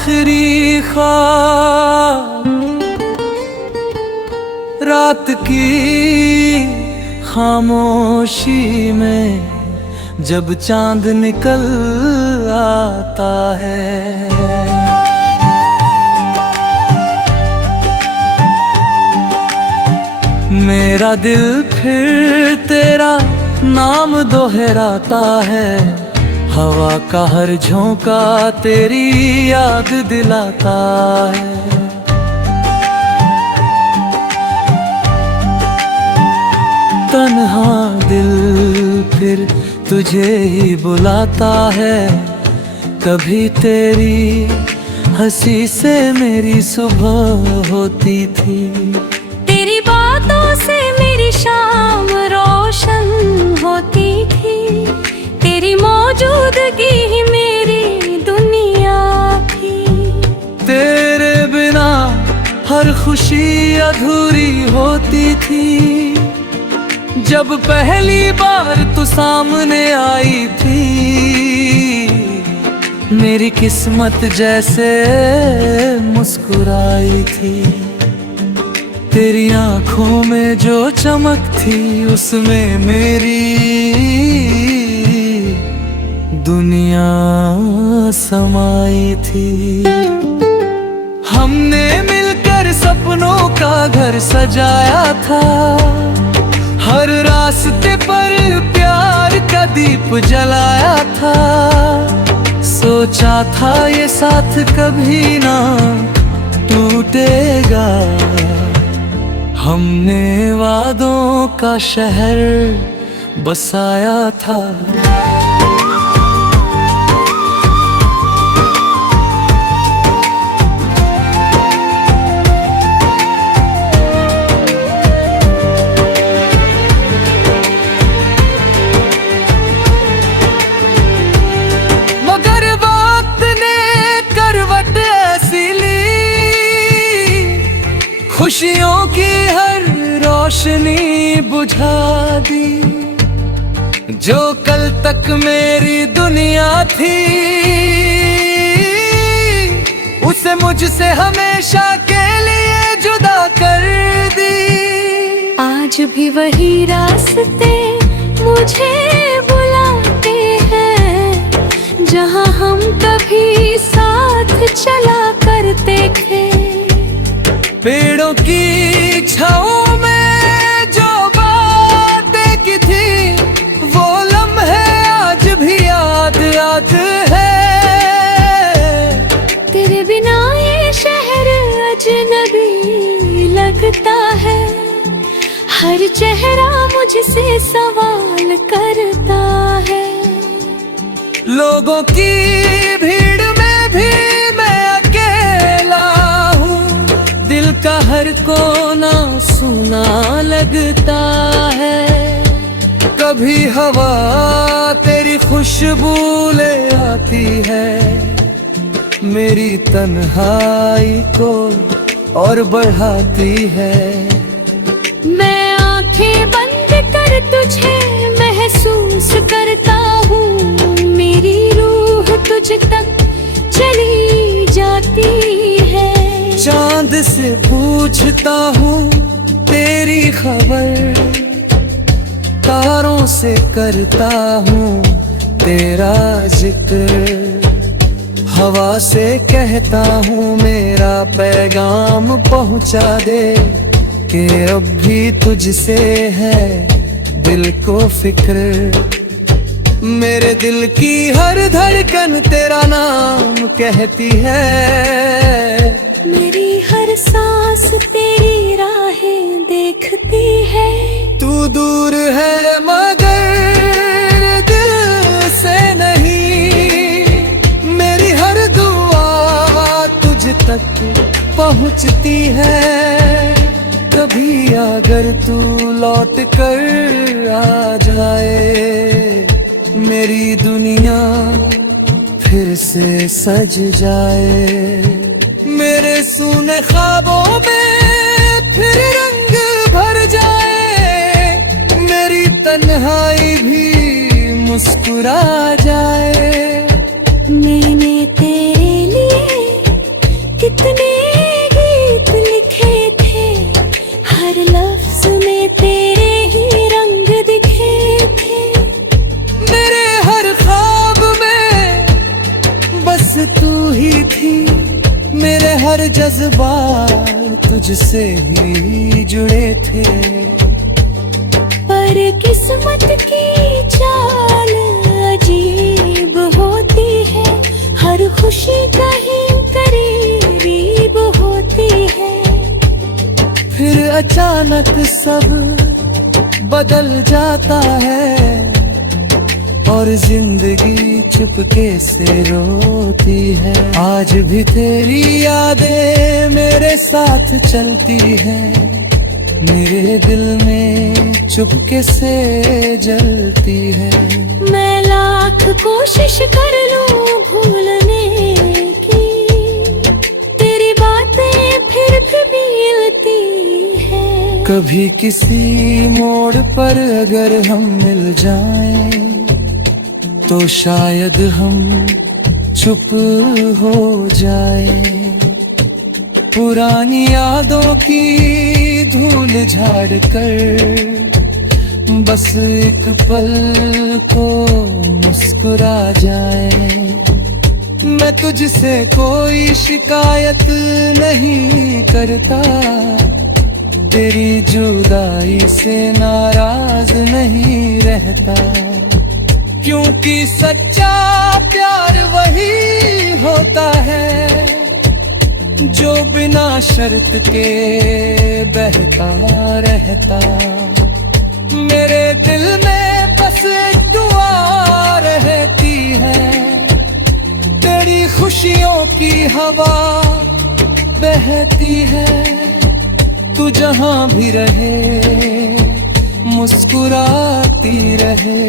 आखिरी ख्वाब रात की खामोशी में जब चांद निकल आता है। मेरा दिल फिर तेरा नाम दोहराता है। हवा का हर झोंका तेरी याद दिलाता है। तन्हा दिल फिर तुझे ही बुलाता है। कभी तेरी हंसी से मेरी सुबह होती थी। तेरी बातों से मेरी शाम रोशन होती थी। तेरी मौजूदगी ही मेरी दुनिया थी। तेरे बिना हर खुशी अधूरी होती थी। जब पहली बार तू सामने आई थी, मेरी किस्मत जैसे मुस्कुराई थी। तेरी आंखों में जो चमक थी, उसमें मेरी दुनिया समाई थी। हमने मिलकर सपनों का घर सजाया था। हर रास्ते पर प्यार का दीप जलाया था। सोचा था ये साथ कभी ना टूटेगा। हमने वादों का शहर बसाया था। खुशियों की हर रोशनी बुझा दी। जो कल तक मेरी दुनिया थी, उसे मुझसे हमेशा के लिए जुदा कर दी। आज भी वही रास्ते मुझे बुलाते हैं, जहां हम कभी साथ चला करते थे। पेड़ों की छाँव में जो बातें की थी, वो लम्हे आज भी याद है। तेरे बिना ये शहर अजनबी लगता है। हर चेहरा मुझसे सवाल करता है। लोगों की भीड़ में भी मैं अकेला हूँ। दिल का हर कोना सुना लगता है। कभी हवा तेरी खुशबू ले आती है, मेरी तन्हाई को और बढ़ाती है। मैं आंखें बंद कर तुझे महसूस करता हूँ। मेरी रूह तुझ तक चली जाती है। चांद से पूछता हूँ तेरी खबर, तारों से करता हूँ तेरा जिक्र। हवा से कहता हूँ मेरा पैगाम पहुँचा दे, कि अब भी तुझसे है दिल को फिक्र। मेरे दिल की हर धड़कन तेरा नाम कहती है। मेरी हर सांस तेरी राहें देखती है। तू दूर है मगर दिल से नहीं। मेरी हर दुआ तुझ तक पहुँचती है। कभी अगर तू लौट कर आ जाए, मेरी दुनिया फिर से सज जाए। मेरे सूने ख्वाबों में फिर रंग भर जाए। मेरी तन्हाई भी मुस्कुरा जाए। मैंने तेरे लिए तेरे ही रंग दिखे थे। मेरे हर ख्वाब में बस तू ही थी, मेरे हर जज्बात तुझसे ही जुड़े थे। पर किस्मत की चाल अजीब होती है, हर खुशी कहीं करीब होती है। फिर अचानक सब बदल जाता है और जिंदगी चुपके से रोती है। आज भी तेरी यादें मेरे साथ चलती है, मेरे दिल में चुपके से जलती है। मैं लाख कोशिश कर लूं भूलने की, तेरी बातें फिर भी मिलती है। कभी किसी मोड़ पर अगर हम मिल जाएं तो शायद हम चुप हो जाए। पुरानी यादों की धूल झाड़ कर बस एक पल को मुस्कुरा जाए। मैं तुझसे कोई शिकायत नहीं करता, तेरी जुदाई से नाराज नहीं रहता। क्योंकि सच्चा प्यार वही होता है जो बिना शर्त के बहता रहता। मेरे दिल में बस एक दुआ रहती है, तेरी खुशियों की हवा बहती है। तू जहां भी रहे मुस्कुराती रहे,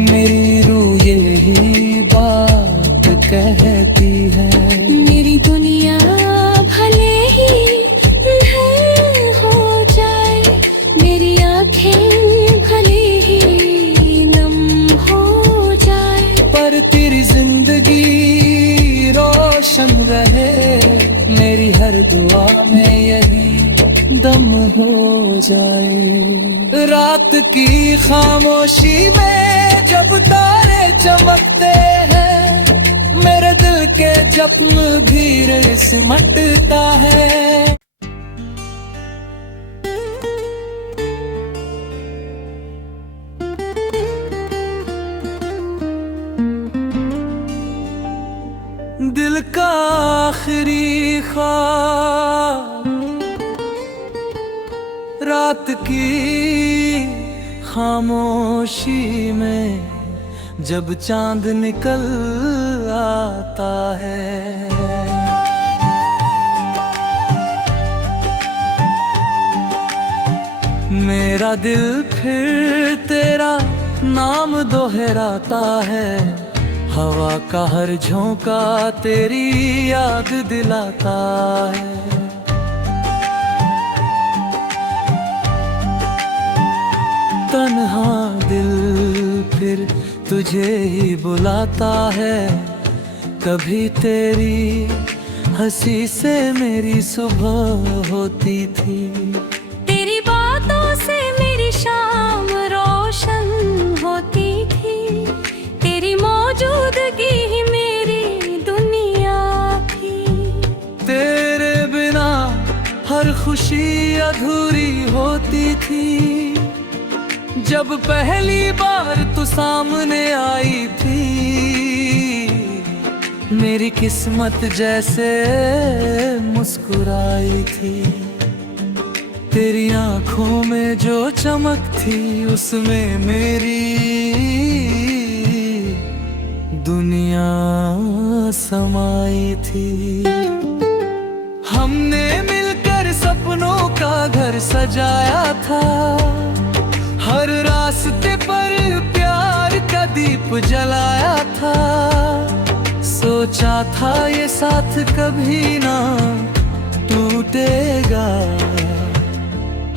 मेरी रूह यही बात कहती है। मेरी दुनिया भले ही अंधेर हो जाए, मेरी आंखें भले ही नम हो जाए, पर तेरी जिंदगी रोशन रहे, मेरी हर दुआ में यही दम हो जाए। रात की खामोशी में जब तारे चमकते हैं, मेरे दिल के जख्म धीरे सिमटता है। दिल का आखिरी ख्वाब रात की खामोशी में जब चांद निकल आता है। मेरा दिल फिर तेरा नाम दोहराता है, हवा का हर झोंका तेरी याद दिलाता है। तन्हा दिल फिर तुझे ही बुलाता है, कभी तेरी हंसी से मेरी सुबह होती थी। तेरी बातों से मेरी शाम रोशन होती थी, तेरी मौजूदगी ही मेरी दुनिया थी। तेरे बिना हर खुशी अधूरी होती थी, जब पहली बार तू सामने आई थी। मेरी किस्मत जैसे मुस्कुराई थी, तेरी आंखों में जो चमक थी उसमें मेरी दुनिया समाई थी। हमने मिलकर सपनों का घर सजाया था, हर रास्ते पर प्यार का दीप जलाया था। सोचा था ये साथ कभी ना टूटेगा,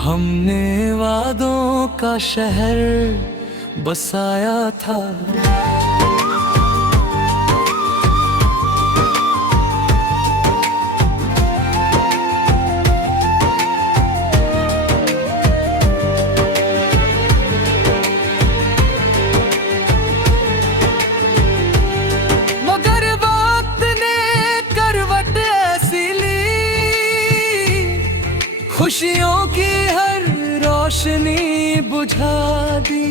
हमने वादों का शहर बसाया था। खुशियों की हर रोशनी बुझा दी।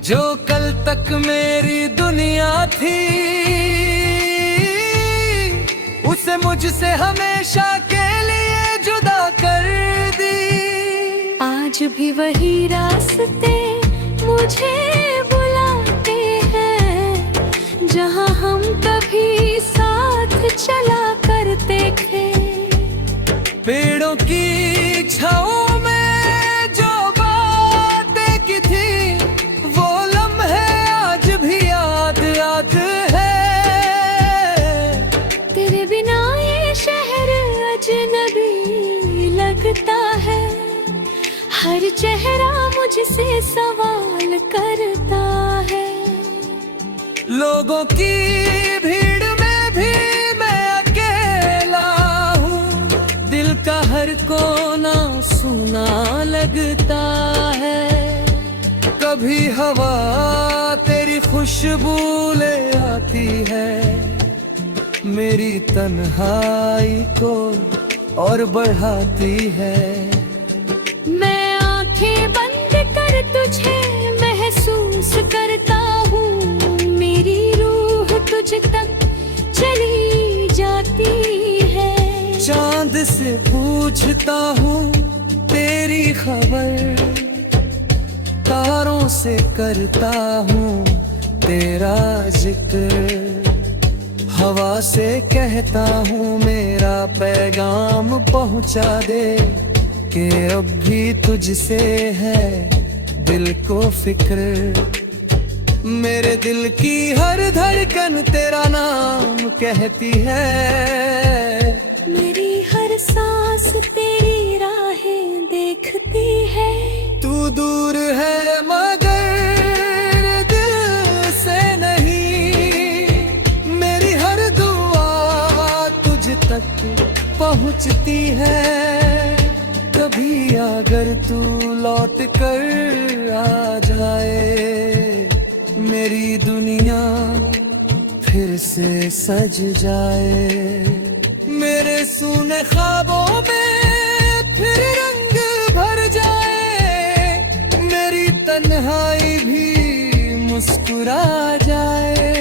जो कल तक मेरी दुनिया थी, उसे मुझसे हमेशा के लिए जुदा कर दी। आज भी वही रास्ते मुझे बुलाते हैं, जहाँ हम कभी साथ चला करते थे। पेड़ों की छाँव में जो बातें की थी, वो लम्हे आज भी याद याद है। तेरे बिना ये शहर अजनबी लगता है, हर चेहरा मुझसे सवाल करता है। लोगों की भीड़ में भी मैं अकेला हूँ, दिल का हर कोना सुना लगता है। कभी हवा तेरी खुशबू ले आती है, मेरी तन्हाई को और बढ़ाती है। मैं आंखें बंद कर तुझे महसूस करता हूँ, मेरी रूह तुझ तक चली जाती है। चांद से पूछता हूँ तेरी खबर, तारों से करता हूँ तेरा जिक्र। हवा से कहता हूँ मेरा पैगाम पहुँचा दे, कि अब भी तुझसे है दिल को फिक्र। मेरे दिल की हर धड़कन तेरा नाम कहती है, मेरी हर सांस तेरी राहें देखती है। तू दूर है मगर दिल से नहीं, मेरी हर दुआ तुझ तक पहुँचती है। कभी अगर तू लौट कर आ जाए, मेरी दुनिया फिर से सज जाए। मेरे सूने ख्वाबों में फिर रंग भर जाए, मेरी तन्हाई भी मुस्कुरा जाए।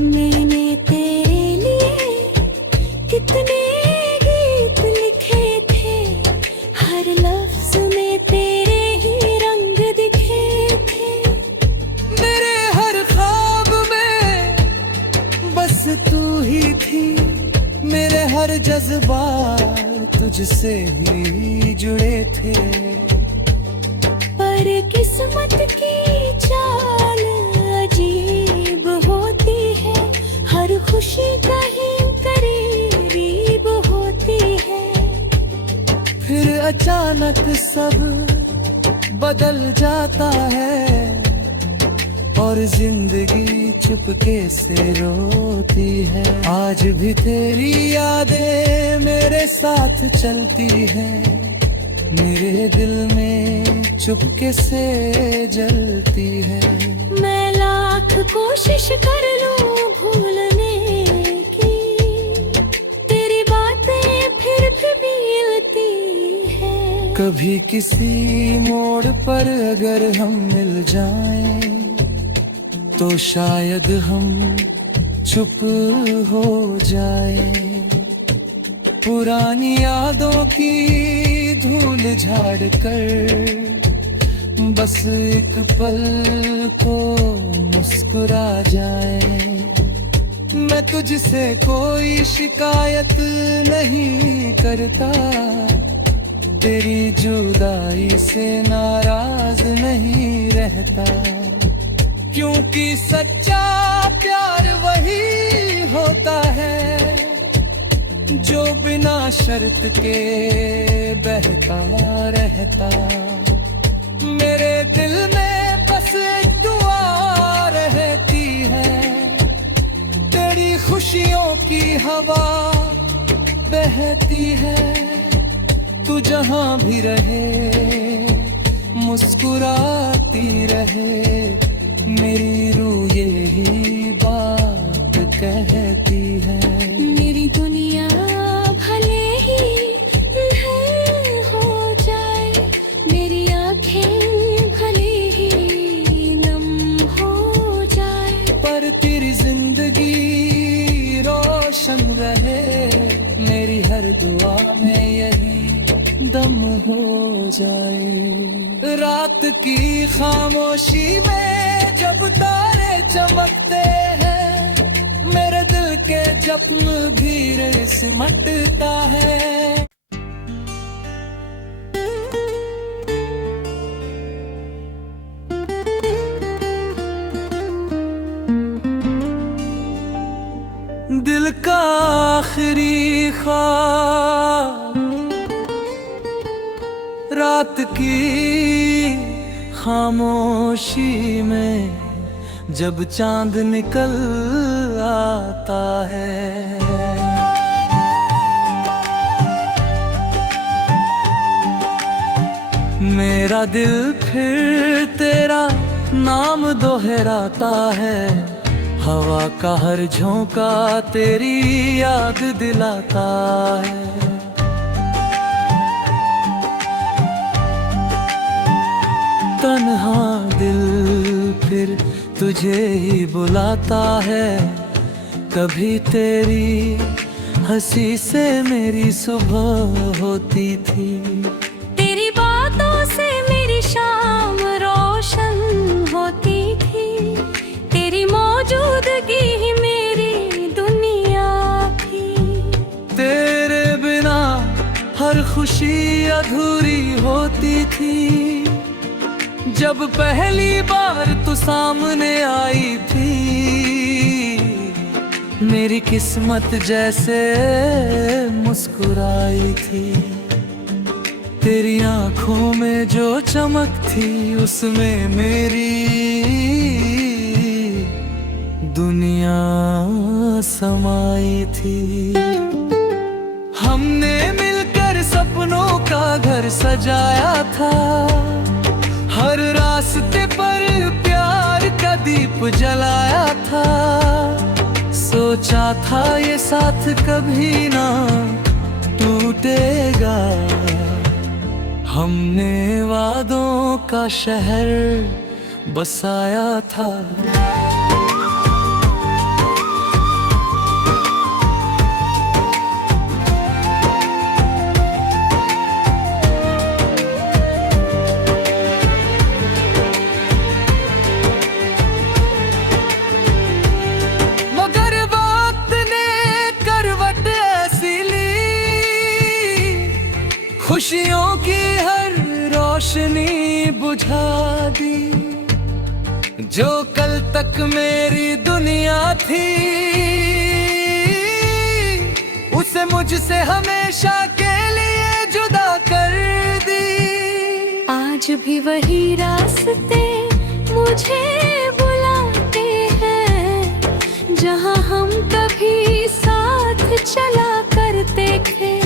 मैंने तेरे लिए कितने गीत लिखे थे, हर लफ्ज में तेरे ही रंग दिखे थे। मेरे हर ख्वाब में बस तू ही थी, मेरे हर जज्बात तुझसे ही जुड़े थे। पर किस्मत की चाल अजीब होती है, हर खुशी कहीं करीब होती है। फिर अचानक सब बदल जाता है, और जिंदगी चुपके से रोती है। आज भी तेरी यादें मेरे साथ चलती है, मेरे दिल में चुपके से जलती है। मैं लाख कोशिश कर लूं भूलने की, तेरी बातें फिर भी मिलती है। कभी किसी मोड़ पर अगर हम मिल जाएं, तो शायद हम चुप हो जाए। पुरानी यादों की धूल झाड़ कर बस एक पल को मुस्कुरा जाए। मैं तुझसे कोई शिकायत नहीं करता, तेरी जुदाई से नाराज नहीं रहता। क्योंकि सच्चा प्यार वही होता है जो बिना शर्त के बहता रहता। मेरे दिल में बस एक दुआ रहती है, तेरी खुशियों की हवा बहती है। तू जहां भी रहे मुस्कुराती रहे, मेरी रूह यही बात कहती है। मेरी दुनिया भले ही है में यही दम हो जाए। रात की खामोशी में जब तारे चमकते हैं, मेरे दिल के जख्म धीरे सिमटता है। दिल का आखिरी ख्वाब रात की खामोशी में जब चांद निकल आता है। मेरा दिल फिर तेरा नाम दोहराता है। हवा का हर झोंका तेरी याद दिलाता है। तन्हा दिल फिर तुझे ही बुलाता है। कभी तेरी हंसी से मेरी सुबह होती थी। तेरी बातों से मेरी शाम रोशन होती थी। तेरी मौजूदगी ही मेरी दुनिया थी। तेरे बिना हर खुशी अधूरी होती थी। जब पहली बार तू सामने आई थी, मेरी किस्मत जैसे मुस्कुराई थी। तेरी आंखों में जो चमक थी, उसमें मेरी दुनिया समाई थी। हमने मिलकर सपनों का घर सजाया था। हर रास्ते पर प्यार का दीप जलाया था। सोचा था ये साथ कभी ना टूटेगा। हमने वादों का शहर बसाया था। खुशियों की हर रोशनी बुझा दी। जो कल तक मेरी दुनिया थी, उसे मुझसे हमेशा के लिए जुदा कर दी। आज भी वही रास्ते मुझे बुलाते हैं, जहाँ हम कभी साथ चला करते थे।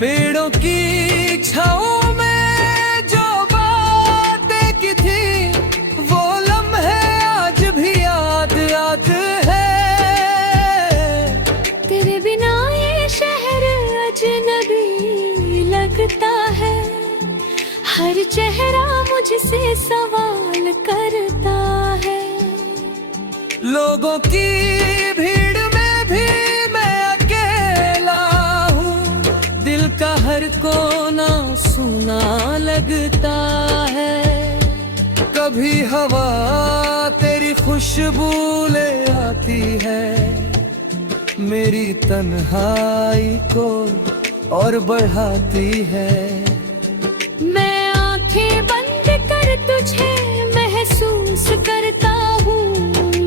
पेड़ों की छाँव में जो बातें की थी, वो लम्हे आज भी याद है। तेरे बिना ये शहर अजनबी लगता है। हर चेहरा मुझसे सवाल करता है। लोगों की भीड़ में भी मैं अकेला हूँ। दिल का हर कोना सुना लगता है। कभी हवा तेरी खुशबू ले आती है, मेरी तन्हाई को और बढ़ाती है। मैं आंखें बंद कर तुझे महसूस करता हूँ।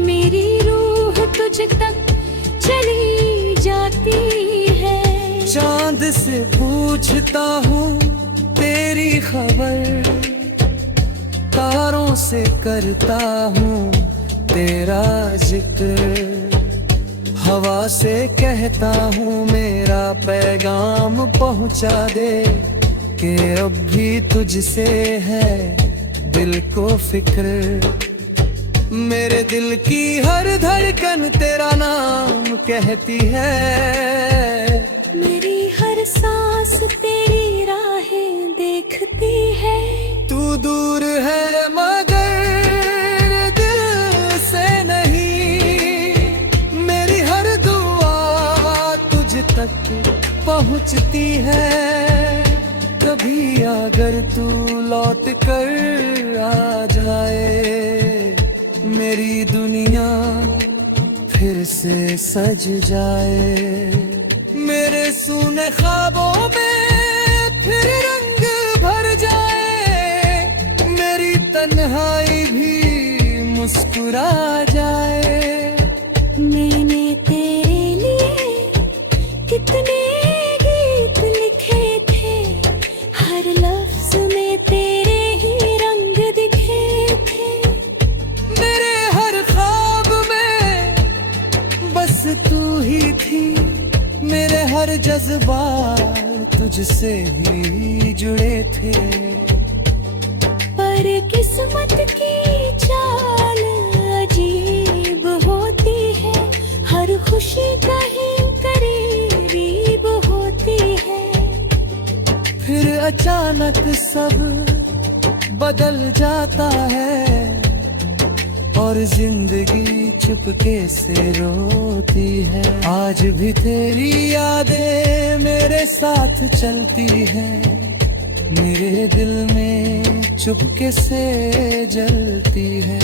मेरी रूह तुझ तक चली जाती है। चांद से पूछता हूँ तेरी खबर, तारों से करता हूँ तेरा जिक्र। हवा से कहता हूँ मेरा पैगाम पहुँचा दे, कि अब भी तुझसे है दिल को फिक्र। मेरे दिल की हर धड़कन तेरा नाम कहती है। मेरी हर सांस तेरी राहें देखती है। तू दूर है मगर दिल से नहीं, मेरी हर दुआ तुझ तक पहुँच सोचती है कभी अगर तू लौट कर आ जाए, मेरी दुनिया फिर से सज जाए। मेरे सूने ख्वाबों में फिर रंग भर जाए, मेरी तन्हाई भी मुस्कुरा जाए। मैंने तेरे लिए कितने गीत लिखे थे, हर लफ्ज में तेरे ही रंग दिखे थे। मेरे हर ख्वाब में बस तू ही थी, मेरे हर जज्बात तुझसे ही जुड़े थे। पर किस्मत की चाल अजीब होती है, हर खुशी कहीं करीब होती है। फिर अचानक सब बदल जाता है और जिंदगी चुपके से रोती है। आज भी तेरी यादें मेरे साथ चलती हैं, मेरे दिल में चुपके से जलती है।